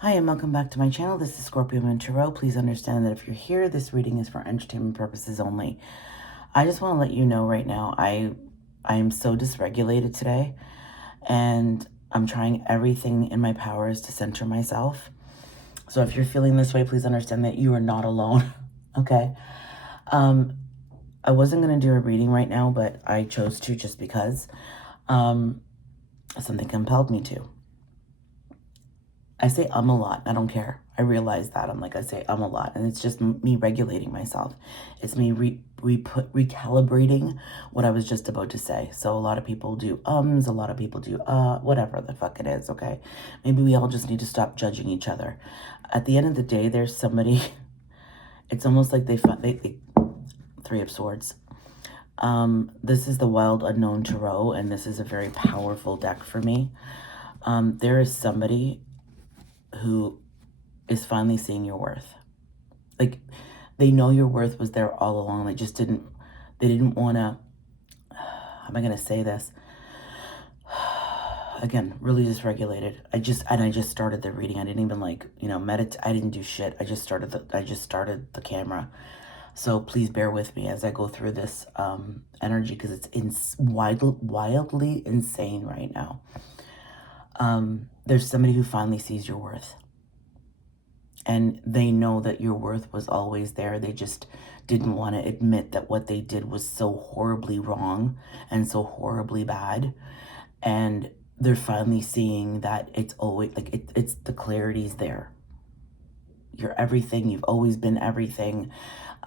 Hi, and welcome back to my channel. This is Scorpio Moon Tarot. Please understand that if you're here, this reading is for entertainment purposes only. I just want to let you know right now, I am so dysregulated today, and I'm trying everything in my powers to center myself. So if you're feeling this way, please understand that you are not alone, okay? I wasn't going to do a reading right now, but I chose to just because something compelled me to. I say a lot. I don't care. I realize that. I say a lot. And it's just me regulating myself. It's me recalibrating what I was just about to say. So a lot of people do a lot of people do whatever the fuck it is, okay? Maybe we all just need to stop judging each other. At the end of the day, there's somebody, it's almost like they Three of Swords. This is the Wild Unknown Tarot, and this is a very powerful deck for me. There is somebody who is finally seeing your worth. Like, they know your worth was there all along. They didn't want to, how am I going to say this? Again, really dysregulated. I just started the reading. I didn't even meditate. I didn't do shit. I just started the camera. So please bear with me as I go through this energy, because it's wildly insane right now. There's somebody who finally sees your worth. And they know that your worth was always there. They just didn't want to admit that what they did was so horribly wrong and so horribly bad. And they're finally seeing that it's always, it's the clarity's there. You're everything. You've always been everything.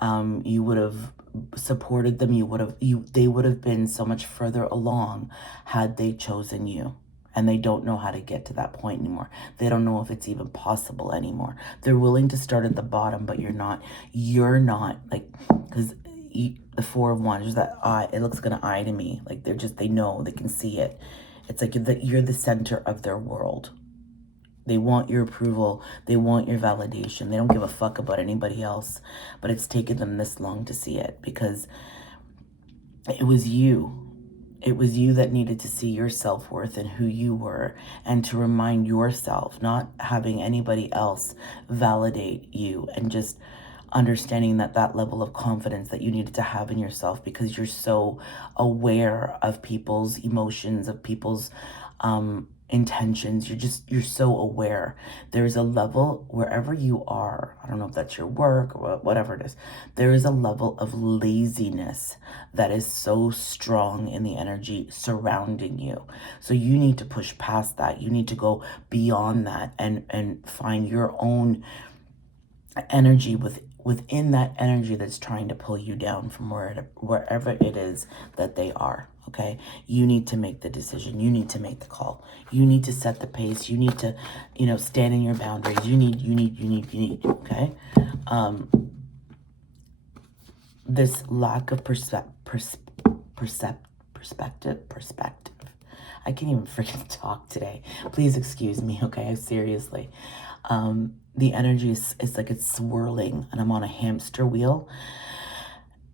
You would have supported them. They would have been so much further along had they chosen you. And they don't know how to get to that point anymore. They don't know if it's even possible anymore. They're willing to start at the bottom, but you're not, because the Four of Wands, there's that eye, it looks like an eye to me. Like they know, they can see it. It's like you're the center of their world. They want your approval. They want your validation. They don't give a fuck about anybody else. But it's taken them this long to see it, because it was you. It was you that needed to see your self-worth and who you were, and to remind yourself, not having anybody else validate you, and just understanding that level of confidence that you needed to have in yourself, because you're so aware of people's emotions, of people's intentions. You're so aware. There's a level wherever you are. I don't know if that's your work or whatever it is. There is a level of laziness that is so strong in the energy surrounding you. So you need to push past that. You need to go beyond that and find your own energy within that energy that's trying to pull you down from wherever it is that they are. Okay, you need to make the decision. You need to make the call. You need to set the pace. You need to, stand in your boundaries. You need. Okay, this lack of perspective. I can't even freaking talk today. Please excuse me. Okay, seriously. The energy is like it's swirling, and I'm on a hamster wheel,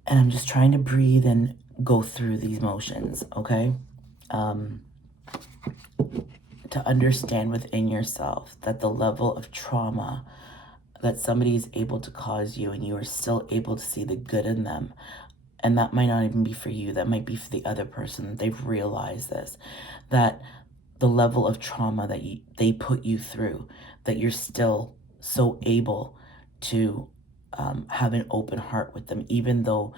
and I'm just trying to breathe and go through these motions, okay? To understand within yourself that the level of trauma that somebody is able to cause you, and you are still able to see the good in them, and that might not even be for you, that might be for the other person. They've realized this, that the level of trauma that they put you through, that you're still so able to have an open heart with them, even though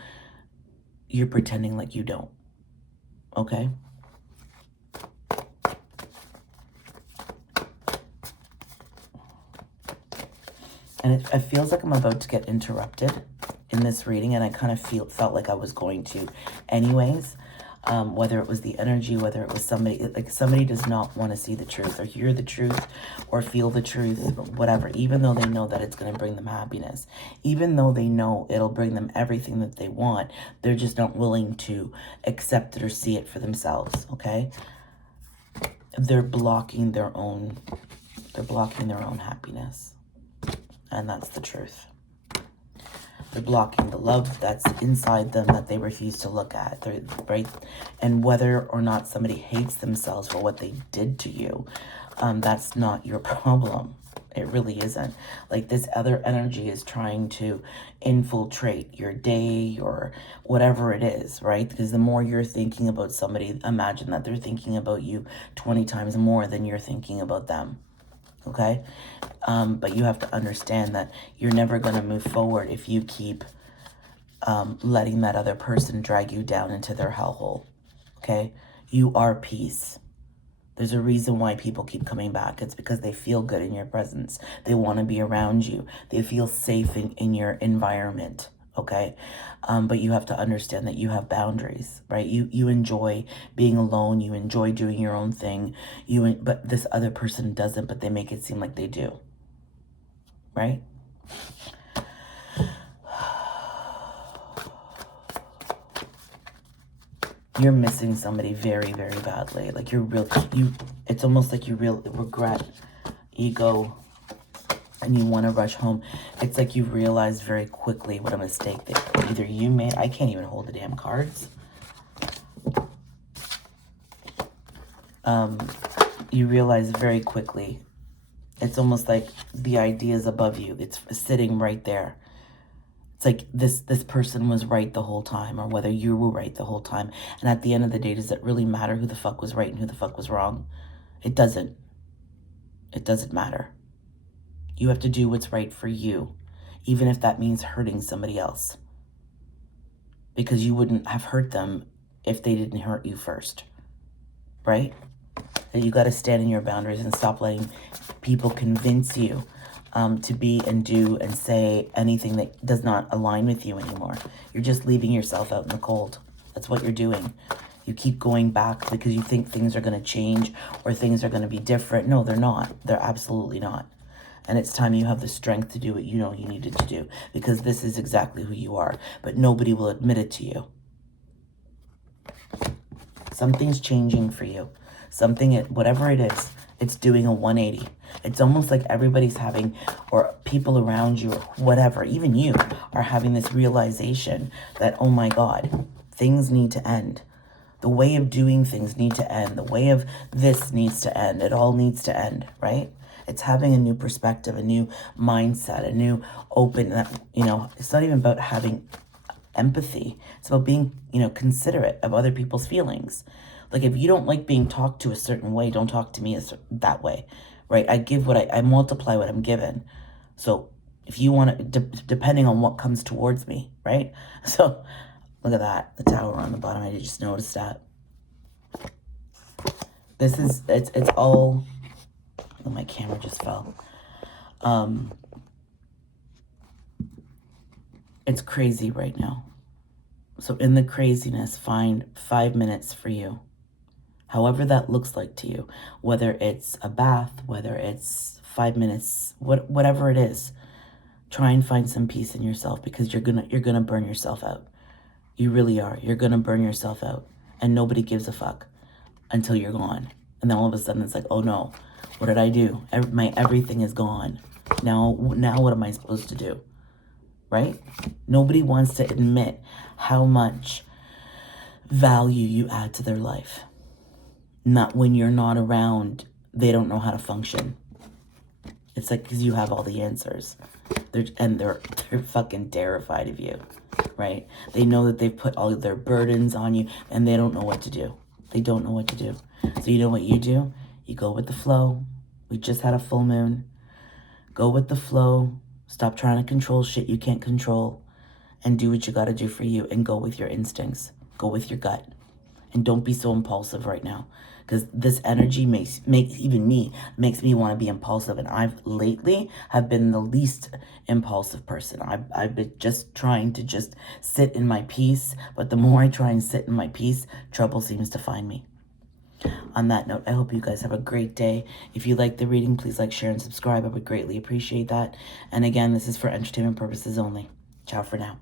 you're pretending like you don't. Okay? And it feels like I'm about to get interrupted in this reading, and I kind of felt like I was going to anyways. Whether it was the energy, whether it was somebody does not want to see the truth or hear the truth or feel the truth, whatever, even though they know that it's going to bring them happiness, even though they know it'll bring them everything that they want, they're just not willing to accept it or see it for themselves. Okay, they're blocking their own happiness, and that's the truth. They're blocking the love that's inside them that they refuse to look at, right? And whether or not somebody hates themselves for what they did to you, that's not your problem. It really isn't. Like, this other energy is trying to infiltrate your day or whatever it is, right? Because the more you're thinking about somebody, imagine that they're thinking about you 20 times more than you're thinking about them. Okay? But you have to understand that you're never going to move forward if you keep letting that other person drag you down into their hellhole. Okay? You are peace. There's a reason why people keep coming back. It's because they feel good in your presence. They want to be around you. They feel safe in your environment, okay? But you have to understand that you have boundaries, right? You enjoy being alone. You enjoy doing your own thing. But this other person doesn't, but they make it seem like they do, right? You're missing somebody very, very badly. Like, it's almost like you regret, ego, and you want to rush home. It's like you realized very quickly what a mistake that either you made. I can't even hold the damn cards. You realize very quickly. It's almost like the idea is above you. It's sitting right there. It's like this person was right the whole time, or whether you were right the whole time. And at the end of the day, does it really matter who the fuck was right and who the fuck was wrong? It doesn't. It doesn't matter. You have to do what's right for you, even if that means hurting somebody else. Because you wouldn't have hurt them if they didn't hurt you first, right? That you got to stand in your boundaries and stop letting people convince you to be and do and say anything that does not align with you anymore. You're just leaving yourself out in the cold. That's what you're doing. You keep going back because you think things are going to change or things are going to be different. No, they're not. They're absolutely not. And it's time you have the strength to do what you know you needed to do, because this is exactly who you are, but nobody will admit it to you. Something's changing for you. Whatever it is, it's doing a 180. It's almost like everybody's having, or people around you, or whatever, even you, are having this realization that, oh my God, things need to end. The way of doing things need to end. The way of this needs to end. It all needs to end, right? It's having a new perspective, a new mindset, a new open, it's not even about having empathy. It's about being, considerate of other people's feelings. Like, if you don't like being talked to a certain way, don't talk to me that way, right? I multiply what I'm given. So if you want to, depending on what comes towards me, right? So look at that, the tower on the bottom. I just noticed that. It's all, oh, my camera just fell. It's crazy right now. So in the craziness, find 5 minutes for you. However that looks like to you, whether it's a bath, whether it's 5 minutes, whatever it is, try and find some peace in yourself, because you're gonna burn yourself out. You really are. You're gonna burn yourself out, and nobody gives a fuck until you're gone. And then all of a sudden it's like, oh no, what did I do? My everything is gone. Now what am I supposed to do? Right? Nobody wants to admit how much value you add to their life. Not when you're not around, they don't know how to function. It's like, because you have all the answers. They're fucking terrified of you, right? They know that they've put all of their burdens on you, and they don't know what to do. They don't know what to do. So you know what you do? You go with the flow. We just had a full moon. Go with the flow. Stop trying to control shit you can't control, and do what you got to do for you, and go with your instincts. Go with your gut. And don't be so impulsive right now, because this energy makes me want to be impulsive. And I've lately have been the least impulsive person. I've been just trying to just sit in my peace. But the more I try and sit in my peace, trouble seems to find me. On that note, I hope you guys have a great day. If you like the reading, please like, share, and subscribe. I would greatly appreciate that. And again, this is for entertainment purposes only. Ciao for now.